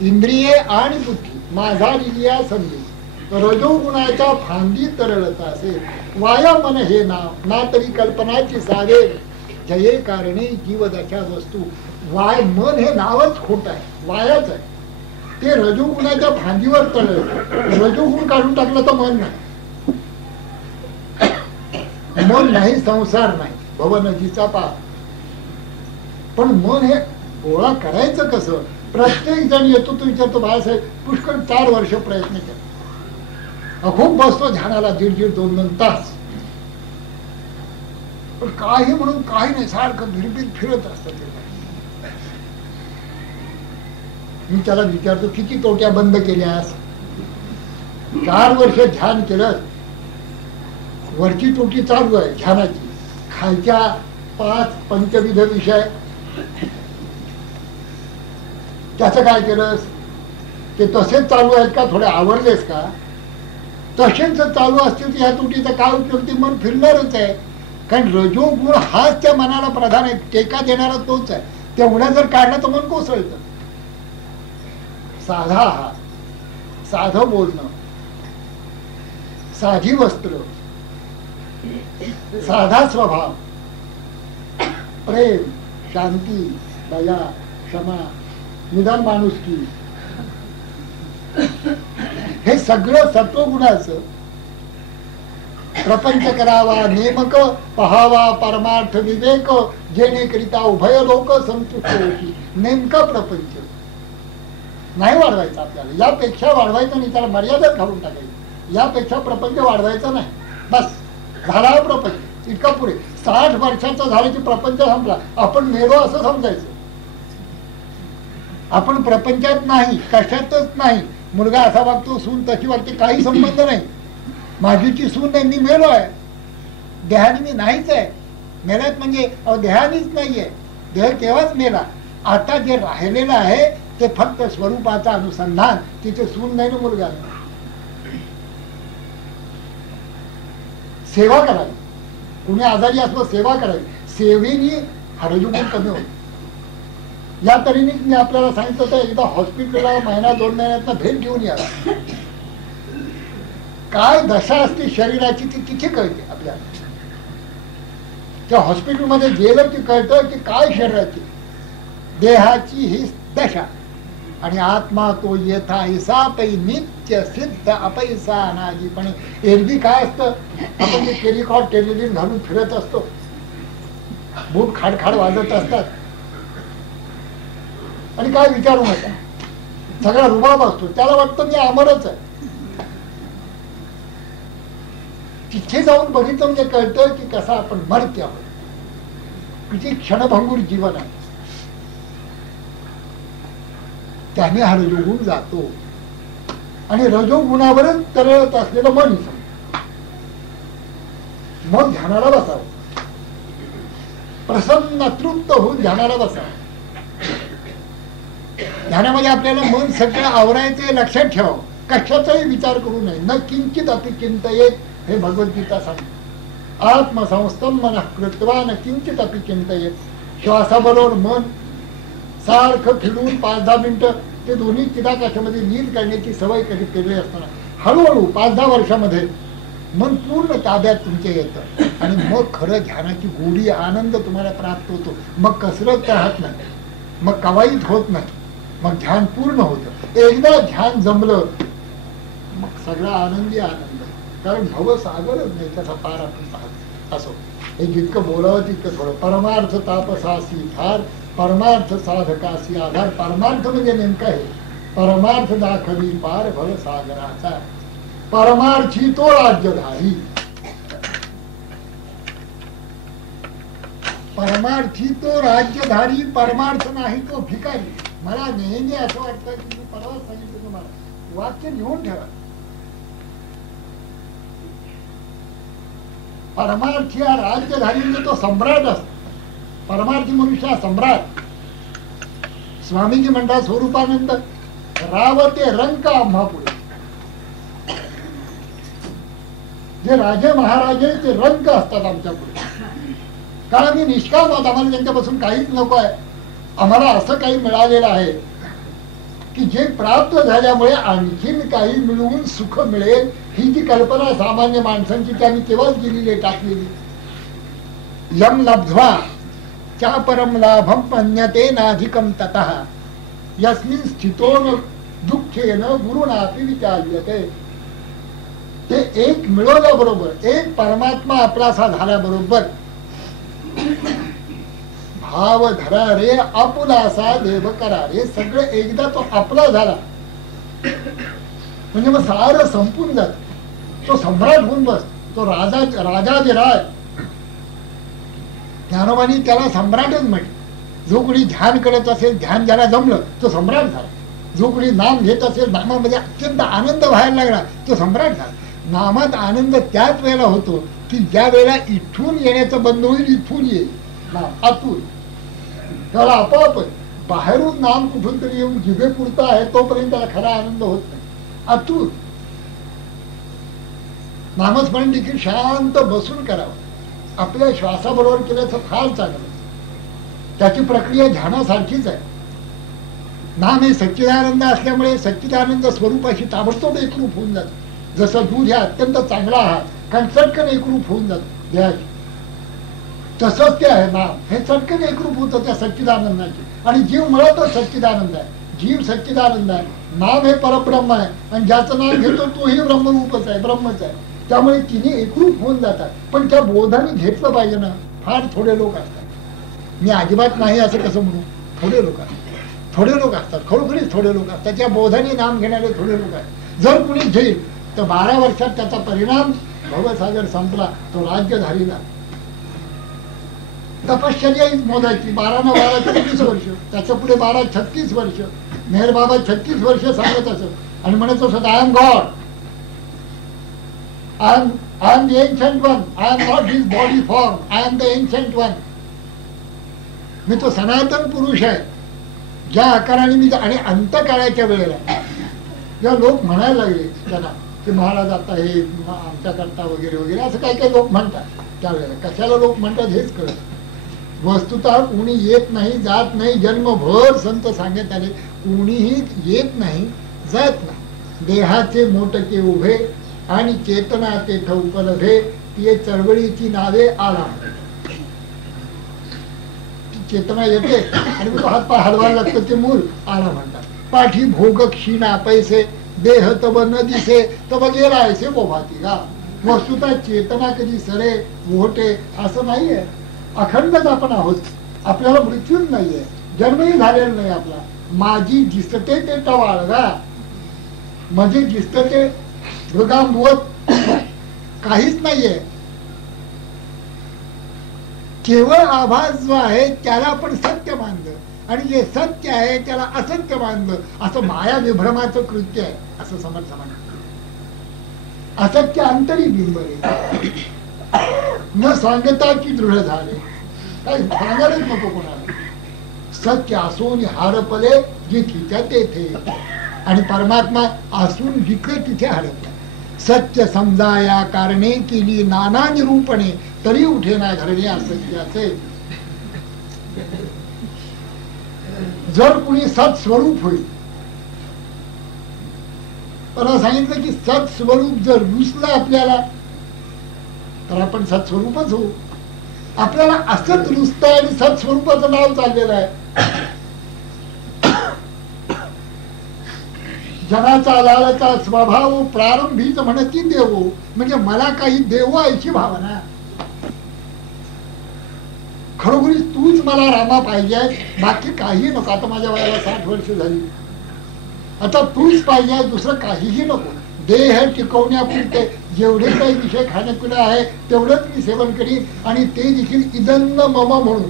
इंद्रिये आणि बुद्धी माझा लिहिया समजे, रजोगुणाच्या फांदी तरळत असेल. वाया मन हे नाव ना तरी कल्पनाची सावे, जये कारणे जीवदशा वस्तू. वाय मन हे नावच खोट आहे, वायाच आहे. ते रजोगुणाच्या फांदीवर तरळत. रजोगुण काढून टाकलं तर मन नाही. मन नाही, संसार नाही, भवनजीचा पाप. पण मन हे गोळा करायचं कसं? प्रत्येक जण येतो तो विचारतो, बाळासाहेब पुष्कळ 4 वर्ष प्रयत्न केला, खूप बसतो ध्यानाला 1.5 2 तास, पण काही म्हणून काही नाही, सारखं भिरभीर फिरत असतं. मी त्याला विचारतो, किती तोट्या बंद केल्यास? 4 वर्ष ध्यान केलं, वरची तोटी चालू आहे ध्यानाची, खालच्या 5 पंचविध विषय, त्याचं काय केलंस? ते तसेच चालू आहेत का? थोडे आवडलेस का? तसेच चालू असतील तर ह्या तुटीचा काय उपयोग? ते मन फिरणारच आहे. कारण रजोगुण हाच त्या मनाला प्रधान आहे, टेका देणारा तोच आहे. तेवढा जर काढला तर मन कोसळतं. साधा आहार, साधं बोलणं, साधी वस्त्र, साधा स्वभाव, प्रेम, शांती, दया, क्षमा, निदान माणुसकी, हे सगळं सत्वगुणाचं. प्रपंच करावा नेमक, पहावा परमार्थ विवेक, जेणेकरिता उभय लोक संतुष्ट होती. नेमका प्रपंच नाही वाढवायचा आपल्याला, यापेक्षा वाढवायचं नाही, त्याला मर्यादा घालून टाकायची. यापेक्षा प्रपंच वाढवायचा नाही. बस झाला प्रपंच, इतका पुढे. 60 वर्षाचा झाला की प्रपंच संपला, आपण मेलो असं समजायचं. आपण प्रपंचात नाही, कशातच नाही. मुलगा असा वागतो, सून तशी वागते, काही संबंध नाही. माझीची सून नाही, मी मेलो आहे. देहाने मी नाहीच आहे. मेल्यात म्हणजे देहानीच नाहीये, देह केव्हाच मेला. आता जे राहिलेलं आहे ते फक्त स्वरूपाचा अनुसंधान. तिथे सून नाही ना, मुलगा नाही. सेवा करावी, कुणी आजारी असलो सेवा करावी. सेवेने रजोगुण कमी होतो. या तऱ्हेने मी आपल्याला सांगितलं तर एकदा हॉस्पिटलला 1-2 महिन्यात भेट घेऊन यावा. काय दशा असते शरीराची ती तिथे कळते आपल्याला. त्या हॉस्पिटलमध्ये गेलं की कळतं की काय शरीराची, देहाची ही दशा. आणि आत्मा तो येथा ऐसा पै नित्य सिद्ध अपैसा अनाजीपणे. एरवी काय असतं, आपण ते टेलिकॉट टेलिलिन घालून फिरत असतो, बूट खाडखाड वाजत असतात, आणि काय विचारू नका. सगळा रुबाब असतो, त्याला वाटतं मी अमरच आहे. तिथे जाऊन बघितलं म्हणजे कळतं की कसा आपण मर्त्य आहोत, किती क्षणभंगूर जीवन आहे. त्याने हा रजोगुण जातो आणि रजोगुणावरच तरळत असलेलं मन मग ध्यानाला बसावं, प्रसन्न तृप्त होऊन ध्यानाला बसावं. ध्यानामध्ये आपल्याला मन सगळं आवरायचं लक्षात ठेवावं, कशाचाही विचार करू नये. न किंचित अतिचिंतयेत हे भगवद्गीता सांगते. आत्मसंस्थम मनः कृत्वा न किंचित अतिचिंतयेत. श्वासाबरोबर मन सारखं फिरून 5-10 मिनिटं ते दोन्ही चिदाकाशामध्ये लीन करण्याची सवय कधी केली असताना हळूहळू 5-10 वर्षामध्ये मन पूर्ण ताब्यात तुमच्या येतं आणि मग खरं ध्यानाची गोडी आनंद तुम्हाला प्राप्त होतो. मग कसरत राहत नाही, मग कवाईत होत नाही, मग ध्यान पूर्ण होतं. एकदा ध्यान जमलं मग सगळा आनंदी आनंद, कारण भवसागरच नाही त्याचा पार आपण पाहतो. असो, हे जितकं बोलावं तितकं थोडं. परमार्थ तापसासी धार, परमार्थ साधकासी आधार. परमार्थ म्हणजे नेमका आहे परमार्थ दाखवी पार भवसागराचा. परमार्थी तो राज्यधारी, परमार्थी तो राज्यधारी, परमार्थ नाही तो भिकारी. मला नेहमी असं वाटतं की मी परवा सांगितलं तुम्हाला, वाक्य लिहून ठेवा. परमार्थी हा राज्यधारी म्हणजे तो सम्राट असतो. परमार्थी मनुष्य हा सम्राट. स्वामीजी म्हणतात स्वरूपानंद, रावते रंक आम्हा पुढे. जे राजे महाराजे ते रंक असतात आमच्या पुढे, कारण आम्ही निष्काम आहोत. आम्हाला त्यांच्यापासून काहीच नको आहे. आम्हाला असं काही मिळालेलं आहे की जे प्राप्त झाल्यामुळे आणखीन काही मिळवून सुख मिळेल, ही जी कल्पना सामान्य माणसांची त्यांनी तेव्हाच गेलेली टाकलेली. यम लब्ध्वा चा परम लाभम मन्यते नाधिकम ततः यस्मिन् स्थितो न दुःखेन गुरुणापि विचार्यते. ते एक मिळवल्याबरोबर, एक परमात्मा आपलासा झाल्याबरोबर, भाव धरा रे आपुलासा देव करा रे, सगळं एकदा तो आपला झाला म्हणजे मग सारं संपून जात. तो सम्राट होऊन बस, तो राजाधिराज. ज्ञानोबानी त्याला सम्राटच म्हटलं. जो कोणी ध्यान करत असेल, ध्यान ज्याला जमलं तो सम्राट झाला. जो कोणी नाम घेत असेल, नामामध्ये अत्यंत आनंद व्हायला लागला, तो सम्राट झाला. नामात आनंद त्याच वेळेला होतो की ज्या वेळेला इथून येण्याचं बंद होईल, इथून येईल नाम आतून. त्याला आपोआप बाहेरून नाम कुठून तरी येऊन जिभे पुरता आहे तोपर्यंत त्याला खरा आनंद होत नाही. आतून नामस्मरण देखील शांत बसून करावं. आपल्या श्वासाबरोबर केल्याचं फार चांगलं. त्याची प्रक्रिया ध्यानासारखीच आहे. नाम हे सच्चिदानंद असल्यामुळे सच्चिदानंद स्वरूपाशी ताबडतोब एकरूप होऊन जातं. जसं दूध हे अत्यंत चांगला आहार, कारण चटकन एकरूप होऊन जातं देहाशी, तसंच ते आहे नाम. हे चटकन एकरूप होतं त्या सच्चिदानंदाची. आणि जीव मुळातच सच्चिदानंद आहे. जीव सच्चिदानंद आहे, नाम हे परब्रह्म आहे, आणि ज्याचं नाम घेतो तोही ब्रह्मरूपच आहे, ब्रह्मच आहे. त्यामुळे तिने एकरूप होऊन जातात. पण त्या बोधाने घेतलं पाहिजे ना. फार थोडे लोक असतात. मी अजिबात नाही असं कसं म्हणू, थोडे लोक असतात. थोडे लोक असतात, खरोखरीच थोडे लोक असतात. त्या बोधाने नाम घेणारे थोडे लोक आहेत. जर कुणी घेईल तर 12 वर्षात त्याचा परिणाम भवसागर संपला, तो राज्यधारीला. तपश्चर्या मोजायची 12 न 12 36 वर्ष, त्याच्या पुढे 12 36 वर्ष. मेहर बाबा 36 वर्ष सांगत असत आणि म्हणत असत, I am God, I am the ancient one. I am not his body form. I am the ancient one. मी तो सनातन पुरुष आहे. ज्या आकाराने मी, आणि अंतकाळाच्या वेळेला जेव्हा लोक म्हणायला लागले त्यांना की महाराज आता हे आमच्या करता वगैरे वगैरे असं काही काही लोक म्हणतात, त्यावेळेला कशाला लोक म्हणतात हेच कळत. वस्तुतः कोणी येत नाही, जात नाही. जन्मभर संत सांगत आले, कोणीही येत नाही, जात नाही. देहाचे मोटके उभे आणि चेतना तेथ उपलभे, ती चळवळीची नावे आळा. चेतना येते आणि तो हात पाय हलवायला लागतं, ते मूल आळा म्हणतात. पाठी भोग क्षीणा पैसे, देह तब न दिसे तब गेला ऐसे बोभाती गा. वस्तुतः चेतना कधी सरे मोठे असं नाहीये. अखंडच आपण आहोत. आपल्याला मृत्यूच नाहीये, जन्मही झालेला नाही आपला. माझी दिसते ते टवाळगा, म्हणजे दिसत ते मृगांबुवत काहीच नाहीये. केवळ आभास जो आहे त्याला आपण सत्य मानलं आणि जे सत्य आहे त्याला असत्य मानलं, असं माया विभ्रमाचं कृत्य आहे असं समर्थ म्हणतात. असत्य अंतरी बिंब रे, न सांगता की दृढ झाले, काही सांगायलाच नको कोणाला. सत्य असून हारपले जिथे तेथे, आणि परमात्मा असून जिकडे तिथे हरपला. सत्य समजाया कारणे केली नाना निरूपणे, तरी उठे ना धरणे असत्याचे. जर कुणी सत्स्वरूप होईल, पण सांगितलं की सत्स्वरूप जर रुसलं आपल्याला तर आपण सत्स्वरूपच होऊ. आपल्याला असंच रुसतंय आणि सत्स्वरूपाचं नाव चाललेलं आहे. जनाचा लालचा स्वभाव प्रारंभीच म्हणती देवो, म्हणजे मला काही देव याची भावना. खरोखरी तूच मला रामा पाहिजे, बाकी काही नको. आता माझ्या वयाला 60 वर्ष झाली, आता तूच पाहिजे, दुसरं काहीही नको. देह टिकवण्यापुरते जेवढे काही विषय खाण्यापिणं आहे तेवढंच मी सेवन करीन, आणि ते देखील इदन्न मम म्हणून,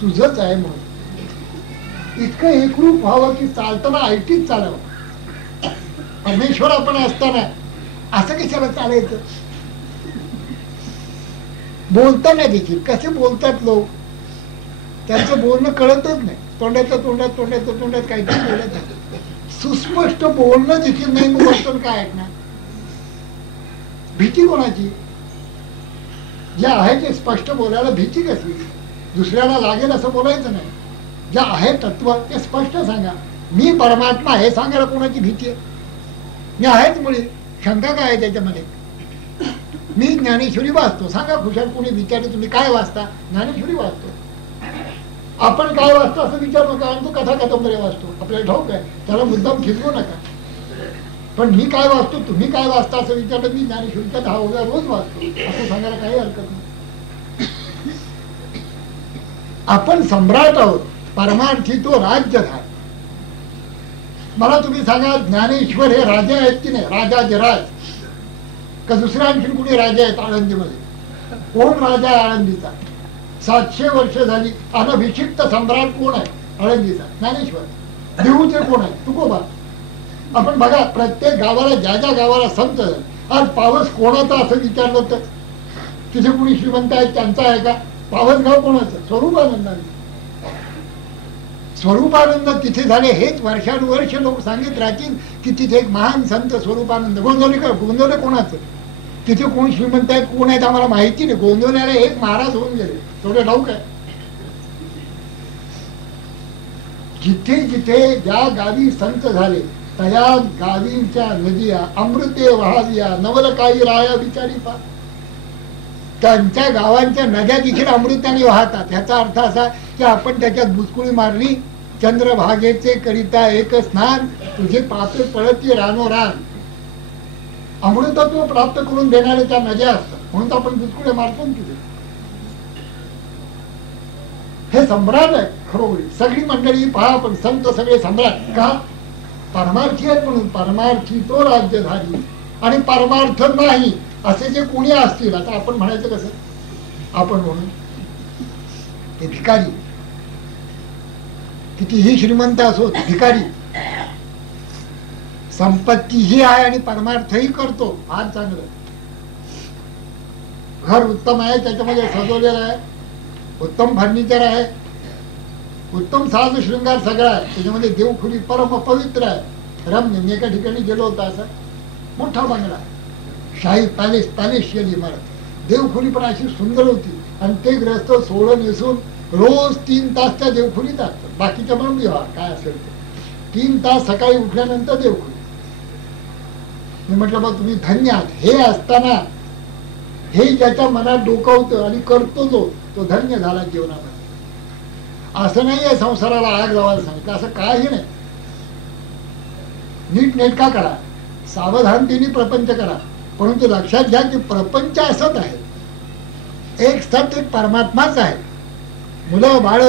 तुझंच आहे म्हणून. इतकं एकरूप व्हावं की चालताना ऐटीच चालावं. परमेश्वर आपण असताना असं कशाला चालायचं. बोलताना देखील कसे बोलतात लोक, त्यांचं बोलणं कळतच नाही. तोंडाच्या तोंडात तोंडाच्या तोंडात काहीतरी बोलत आहे. सुस्पष्ट बोलणं देखील नाही, मग वर्तन काय ऐकणार. भीती कोणाची. जे आहे ते स्पष्ट बोलायला भीती कसली. दुसऱ्याला लागेल असं बोलायचं नाही. जे आहे तत्व ते स्पष्ट सांगा. मी परमात्मा हे सांगायला कोणाची भीती आहे. मी आहेच मुळे, शंका काय आहे त्याच्यामध्ये. मी ज्ञानेश्वरी वाचतो, सांगा खुशाल. कोणी विचारले तुम्ही काय वाचता, ज्ञानेश्वरी वाचतो. आपण काय वाचतो असं विचारू नका, आणि तो कथा कादंबऱ्या वाचतो, आपल्याला ठाऊक आहे, त्याला मुद्दाम खिजवू नका. पण मी काय वाचतो, तुम्ही काय वाचता असं विचारलं, मी ज्ञानेश्वरीचा 10 वेळा रोज वाचतो असं सांगायला काही हरकत नाही. आपण सम्राट आहोत, परमार्थी तो राज्यधार. मला तुम्ही सांगा, ज्ञानेश्वर हे राजा आहेत की नाही, राजाधिराज, का दुसऱ्या आणखी कुणी राजा आहेत आळंदीमध्ये. कोण राजा आहे आळंदीचा. 700 वर्ष झाली. अनभिषिक्त सम्राट कोण आहे आळंदीचा, ज्ञानेश्वर. देऊचे कोण आहे, तुकोबा. आपण बघा, प्रत्येक गावाला, ज्या ज्या गावाला संत, आज पावस कोणाचा असं विचारलं तर तिथे कुणी श्रीमंत आहे त्यांचा आहे का. पावस गाव कोणाचं, स्वरूपानंदाने. स्वरूपानंद तिथे झाले, हेच वर्षानुवर्ष लोक सांगित राहतील की तिथे एक महान संत स्वरूपानंद. गोंदवलेकर, गोंदवले कोणाचं, तिथे कोण श्रीमंत आहेत कोण आहेत आम्हाला माहिती नाही. गोंदवल्याला एक महाराज होऊन गेले, थोडे ठाऊक आहे. जिथे जिथे ज्या गावी संत झाले त्या गावींच्या नदिया अमृते वाहाविया, नवल काही राया विचारी पा. त्यांच्या गावांच्या नद्या देखील अमृताने वाहतात. ह्याचा अर्थ असा की आपण त्याच्यात बुचकुळी मारली, चंद्रभागेचे करिता एक स्नान, तुझे पापे पळती रानो रान. अमृतत्व प्राप्त करून देणारे त्या नद्या असतात, म्हणून आपण बुचकुळे मारतो तिथे. हे सम्राट आहे खरोखरी. सगळी मंडळी पहा, पण संत सगळे सम्राट का, परमार्थी आहेत म्हणून. परमार्थी तो राज्यधारी, आणि परमार्थ नाही असे जे कोणी असतील, आता आपण म्हणायचं कसं, आपण म्हणून ते भिकारी. कितीही श्रीमंत असो भिकारी. संपत्तीही आहे आणि परमार्थही करतो, फार चांगलं. घर उत्तम आहे, त्याच्यामध्ये सजवलेलं आहे, उत्तम फर्निचर आहे, उत्तम साज शृंगार सगळा आहे, त्याच्यामध्ये देवखुरी परम पवित्र आहे, रम्य. मी एका ठिकाणी गेलो होता, असा मोठा बंगला, शाही पॅलेस, पॅलेशियल इमारत, देवखुरी पण अशी सुंदर होती. आणि ते ग्रस्त सोळं नेसून रोज 3 तास त्या देवखुरीत असतात. बाकीच्या म्हणून व्यवहार काय असेल ते 3 तास सकाळी उठल्यानंतर देवखुरी. मी म्हटलं बा तुम्ही धन्य आहात. हे असताना हे ज्याच्या मनात डोकावतं आणि करतो तो धन्य झाला जीवनामध्ये. असं नाही आहे संसाराला आग लावायला सांगितलं, असं काही नाही. नीट नेटका करा, सावधानतेने प्रपंच करा, परंतु लक्षात घ्या की प्रपंच असत आहे. एक सत, एक परमात्माच आहे. मुलं बाळ,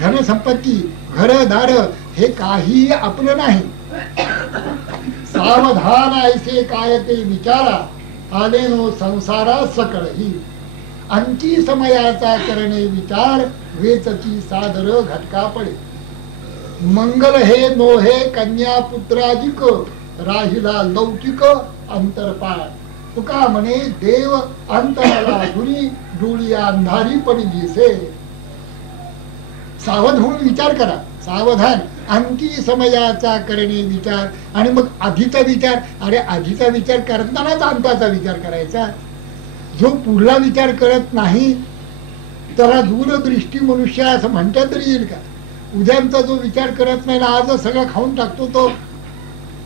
धनसंपत्ती, घर दार हे काही आपलं नाही. सावधान ऐसे काय ते विचारा, आले नो संसारा सकळही. अंती समयाचा करणे विचार, वेचची सादर घटका पडे. मंगल हे नोहे कन्या पुत्राजिक, राहिला लौकिक अंतरपाळ. तुका म्हणे देव अंतराला धुरी, डोळी अंधारी पडली से. सावध होऊन विचार करा, सावधान. अंती समयाचा करणे विचार. आणि मग आधीचा विचार, अरे आधीचा विचार करतानाच अंताचा विचार करायचा. जो पुढला विचार करत नाही त्याला दूरदृष्टी मनुष्य असं म्हणता तरी येईल का? उद्यांचा जो विचार करत नाही ना, आजच सगळं खाऊन टाकतो तो,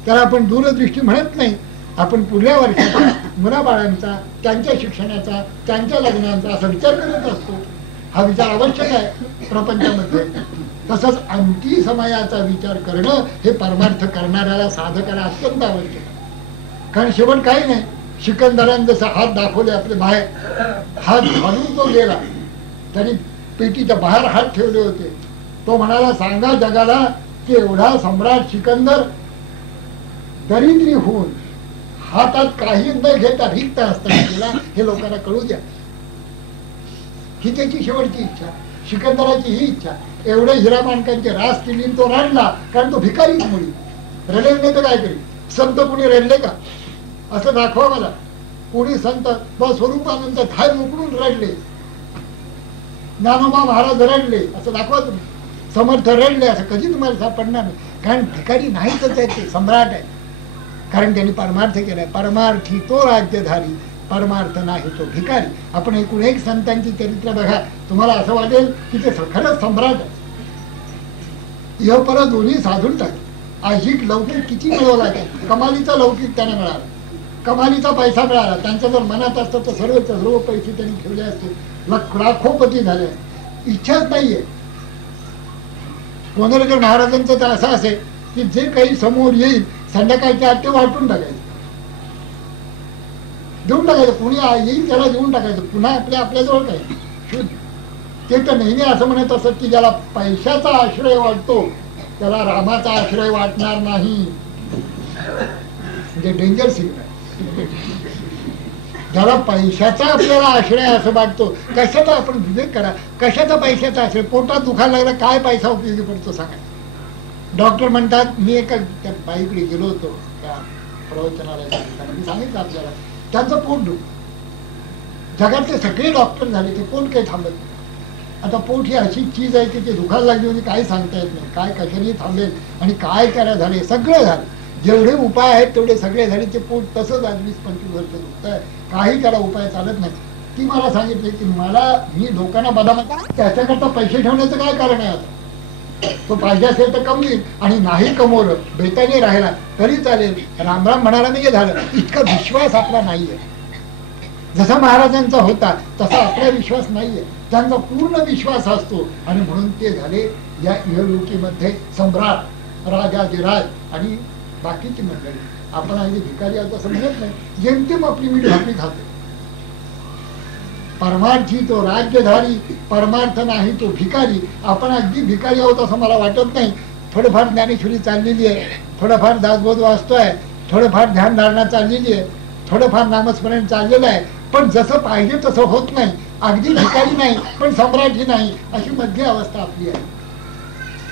त्याला आपण दूरदृष्टी म्हणत नाही. आपण पुढल्या वर्षाचा, मुलाबाळांचा, त्यांच्या शिक्षणाचा, त्यांच्या लग्नाचा असा विचार करत असतो. हा विचार आवश्यक आहे प्रपंचामध्ये. तसंच अंती समयाचा विचार करणं हे परमार्थ करणाऱ्याला, साधकाला अत्यंत आवश्यक आहे. कारण शेवट काही नाही. सिकंदराने जसं हात दाखवले आपले बाहेर, हात घालून तो गेला. त्यांनी पेटीच्या बाहेर हात ठेवले होते. तो म्हणाला, सांगा जगाला की एवढा सम्राट सिकंदर दरिद्री होऊन हातात काही न घेता रिक्त असताना गेला, हे लोकांना कळू द्या. ही त्याची शेवटची इच्छा, सिकंदराची ही इच्छा. एवढे हिरामानकांचे रास केली, तो रडला, कारण तो भिकारीच मुली. रडेल नाही तर काय करेल? संत कोणी रडले का? असं दाखवा मला. कोणी संत स्वरूपानंद थाय मोकळून रडले, ज्ञानोबा महाराज रडले, असं दाखवा तुम्ही. समर्थ रडले असं कधी तुम्हाला सापडणार नाही. कारण भिकारी नाहीच आहे, ते सम्राट आहे. कारण त्यांनी परमार्थ केलाय. परमार्थी तो राज्यधारी, परमार्थ नाही तो भिकारी. आपण एकूण एक संतांची चरित्र बघा, तुम्हाला असं वाटेल की ते खरंच सम्राट आहे. इह पर दोन्ही साधून टाक. आहिक लौकिक किती मिळवला आहे, कमालीचा लौकिक त्यांना मिळाला, कमालीचा पैसा मिळाला. त्यांच्या जर मनात असतं तर सर्व पैसे त्यांनी ठेवले असते, लाखोपती झाले. इच्छाच नाहीये. कोंढेकर महाराजांचं तर असं असेल की जे काही समोर येईल संध्याकाळच्या आत ते वाटून टाकायचं, देऊन टाकायचं. कोणी येईल त्याला देऊन टाकायचं. पुन्हा आपल्याजवळ काय ते तर नेहमी असं म्हणत असत की ज्याला पैशाचा आश्रय वाटतो त्याला रामाचा आश्रय वाटणार नाही. म्हणजे डेंजर सिग्नल. ज्याला पैशाचा आपल्याला आश्रय असं वाटतो, कशाचा आपण विवेक करा, कशाचा पैशाचा आश्रय? पोटात दुखायला लागला, काय पैसा उपयोगी पडतो सांगा? डॉक्टर म्हणतात, मी एका त्या बाईकडे गेलो होतो त्या प्रवचनाला, मी सांगितलं आपल्याला त्यांचं पोट दुख. जगातले सगळे डॉक्टर झाले, ते पोट काही थांबत नाही. आता पोट ही अशी चीज आहे की ते दुखायला लागली म्हणजे काही सांगता येत नाही, काय कशाने थांबेल आणि काय करा झाले. सगळं झालं, जेवढे उपाय आहेत तेवढे सगळे झाले. ते पोट तसंच आज 20-25 वर्ष दुखत आहे, काही त्याला उपाय चालत नाही. ती मला सांगितले की मी लोकांना बदाम, त्याच्याकरता पैसे ठेवण्याचं काय कारण आहे? आता तो पाहिजे असेल तर कमवील, आणि नाही कमवलं, बेताने राहिला तरी चालेल, रामराम म्हणाला नाही झालं. इतका विश्वास आपला नाहीये. जसा महाराजांचा होता तसा आपला विश्वास नाहीये. त्यांचा पूर्ण विश्वास असतो, आणि म्हणून ते झाले या इहलोकीमध्ये सम्राट, राजाधिराज आणि बाकीची मंडळी. आपण अगदी भिकारी आहोत असं म्हणत नाही, जेमतेम आपली मीठ भाकरी खातो. परमार्थी तो राज्यधारी, परमार्थ नाही तो भिकारी. आपण अगदी भिकारी आहोत असं मला वाटत नाही. थोडंफार ज्ञानेश्वरी चाललेली आहे, थोडंफार दासबोध वाचतोय, थोडंफार ध्यानधारणा चाललेली आहे, थोडंफार नामस्मरण चाललेलं आहे, पण जसं पाहिजे तसं होत नाही. अगदी भिकारी नाही पण सम्राटही नाही, अशी मध्य अवस्था आपली आहे.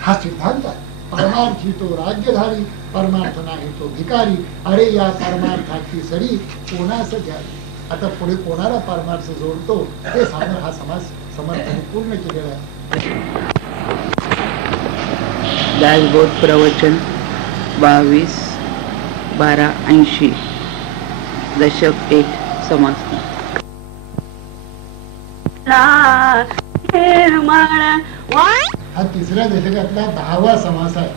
हा सिद्धांत आहे. परमार्थी तो राज्यधारी, परमार्थ नाही तो भिकारी. अरे या परमार्थाची सरी कोणास द्यावी. आता पुढे कोणाला परमार्थ जोडतो ते सांगणं हा समाज समर्थाने पूर्ण केलेला आहे. दासबोध प्रवचन 22/12/80 दशक 1 समास. हा तिसऱ्या दशकातला 10वा समास आहे.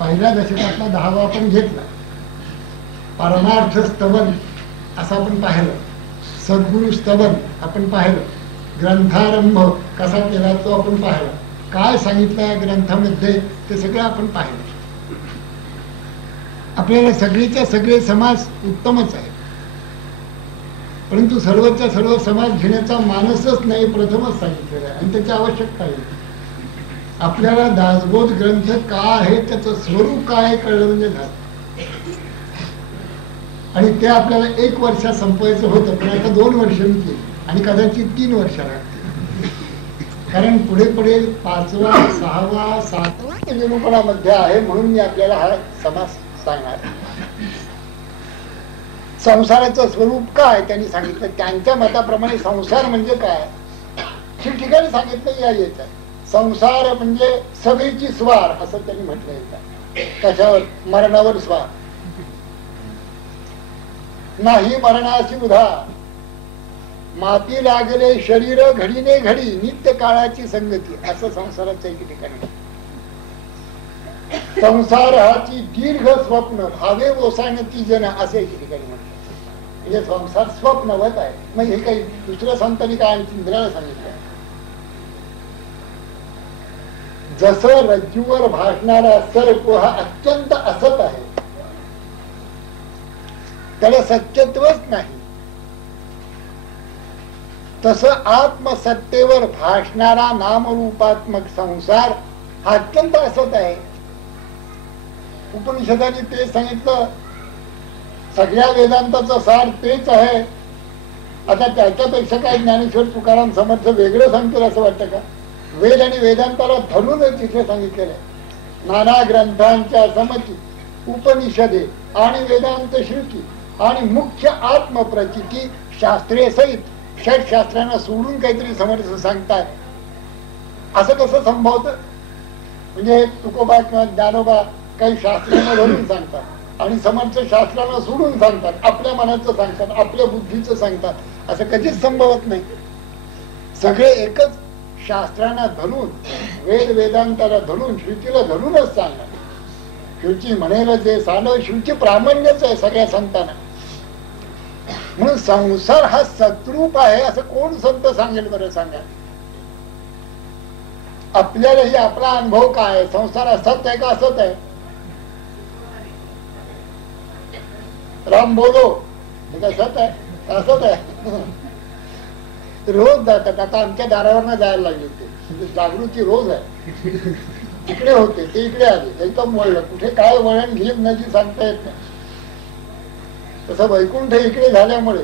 पहिल्या दशकातला 10वा आपण घेतला. परमार्थ स्तवन असं आपण पाहिलं, सद्गुरु स्तवन आपण पाहिलं, ग्रंथारंभ कसा केला तो आपण पाहिला, काय सांगितलं या ग्रंथामध्ये ते सगळं आपण पाहिलं. आपल्याला सगळीच्या सगळे समास उत्तमच आहे, परंतु सर्वच्या सर्व समास घेण्याचा मानसच नाही, प्रथमच सांगितलेला आहे, आणि त्याची आवश्यकता आहे. आपल्याला दासबोध ग्रंथ का आहे, त्याचं स्वरूप काय कळलं म्हणजे झालं. आणि ते आपल्याला 1 वर्षात संपवायचं होतं, पण आता 2 वर्ष मी केली आणि कदाचित 3 वर्ष लागतील. कारण पुढे पुढे 5वा 6वा 7वा निरूपणामध्ये आहे, म्हणून मी आपल्याला हा समास सांगणार. संसाराचं स्वरूप काय त्यांनी सांगितलं. त्यांच्या मताप्रमाणे संसार म्हणजे काय ठिकठिकाणी सांगितलं. या येतात संसार म्हणजे सगळीची स्वार असं त्यांनी म्हटलं येतं. कशावर? मरणावर स्वार नाही मरणाची उधा, माती लागले शरीर घडीने घडी, नित्य काळाची संगती, असं संसाराचं एक ठिकाणी. संसार हाची दीर्घ स्वप्न भावे ओसाणती जन, असे एक ठिकाणी म्हटलं. म्हणजे संसार स्वप्नवत आहे. मग हे काही दुसऱ्या संतांनी काय इंद्राला सांगितलं. जसं रज्जूवर भासणारा सर्प हा अत्यंत असत आहे, त्याला सत्यत्वच नाही, तसं आत्मसत्तेवर भासणारा नामरूपात्मक संसार हा अत्यंत असत आहे. उपनिषदाने ते सांगितलं. सगळ्या वेदांताचा सार तेच आहे. आता त्याच्यापेक्षा काय ज्ञानेश्वर तुकाराम समर्थ वेगळं सांगतील असं वाटतं का? वेद आणि वेदांताला धरूनच तिथे सांगितलेलं आहे. नाना ग्रंथांच्या समती उपनिषदे आणि वेदांत श्रुती आणि मुख्य आत्मप्रचिती शास्त्रे सहित षटशास्त्रांना सोडून काहीतरी समर्थ सांगतात. असं कसं संभवत? म्हणजे तुकोबा किंवा ज्ञानोबा काही शास्त्रांना धरून सांगतात आणि समर्थ शास्त्रांना सोडून सांगतात, आपल्या मनाचं सांगतात, आपल्या बुद्धीचं सांगतात. असं कधीच संभवत नाही. सगळे एकच शास्त्रांना धरून, वेद वेदांताला धरून, श्रुतीला धरूनच सांगणार. श्रुती म्हणेल जे सांगणं श्रुती प्रामाण्यच आहे सगळ्या संतांना. म्हणून संसार हा सद्रूप आहे असं कोण संत सांगेल बरं? सांगा. आपल्यालाही आपला अनुभव काय आहे? संसार असत आहे का असत आहे? राम बोलो असत आहे, असत आहे. रोज जातात. आता आमच्या दारावर जायला लागले ते जागृती रोज आहे. इकडे होते ते इकडे आले, एकदम वळलं. कुठे काय वळण घेत नाही सांगता येत नाही. तसं वैकुंठ इकडे झाल्यामुळे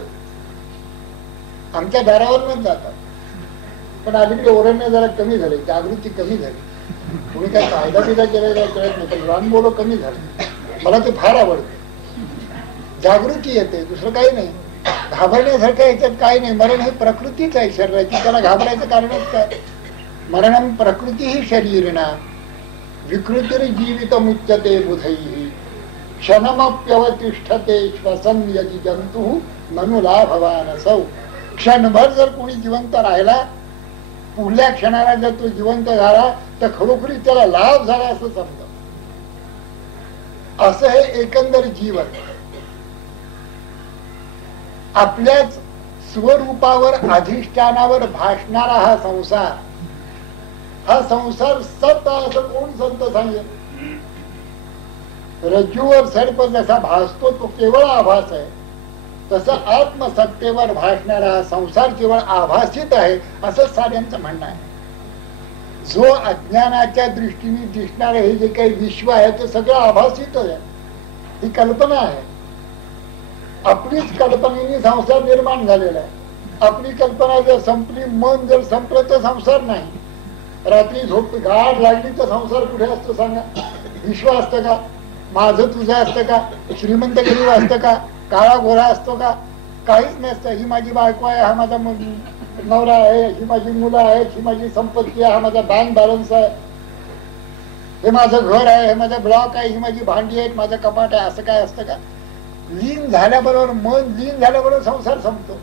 आमच्या दारावरच जातात. पण अलीकडे ओरडणे जरा कमी झाले, जागृती कमी झाली. कोणी काय कायदा बिदा केलेला कळत नाही, पण राम बोलो कमी झाले. मला ते फार आवडते. जागृती येते, दुसरं काही नाही. घाबरण्यासारखं याच्यात काही नाही. मरण हे प्रकृतीच आहे शरीराची, त्याला घाबरायचं कारणच काय? मरणम प्रकृती ही शरीरणा विकृतीर जीवित मुच्यते बुधैः क्षणमप्यवतिष्ठते श्वसन यदि जंतु मनुलाभवान असौ. क्षणभर जर कोणी जिवंत राहिला, पुढल्या क्षणाला जर तो जिवंत झाला तर खरोखरी त्याला लाभ झाला असं समजा. असं हे एकंदर जीवन. आपल्याच स्वरूपावर अधिष्ठानावर भासणारा हा संसार, हा संसार सत असं कोण संत सांगेल? रज्जूवर सर्प जसा भासतो तो केवळ आभास आहे, तसं आत्मसत्तेवर भासणारा हा संसार केवळ आभासित आहे असं साऱ्यांचं म्हणणं आहे. जो अज्ञानाच्या दृष्टीने दिसणारे हे जे काही विश्व आहे ते सगळं आभासित आहे. ही कल्पना आहे. आपलीच कल्पनेने संसार निर्माण झालेला आहे. आपली कल्पना जर संपली, मन जर संपलं तर संसार नाही. रात्री झोप गाठ लागली तर संसार कुठे असतो सांगा? विश्व असतं का? माझं तुझं असतं का? श्रीमंत गरीब असतं का? काळा गोरा असतो का? काहीच नसतं. ही माझी बायको आहे, हा माझा नवरा आहे, ही माझी मुलं आहेत, ही माझी संपत्ती आहे, हा माझा बँक बॅलन्स आहे, हे माझं घर आहे, हे माझा ब्लॉक आहे, ही माझी भांडी आहेत, माझं कपाट आहे. असं काय असतं का? लीन झाल्याबरोबर, मन लीन झाल्याबरोबर संसार संपतो.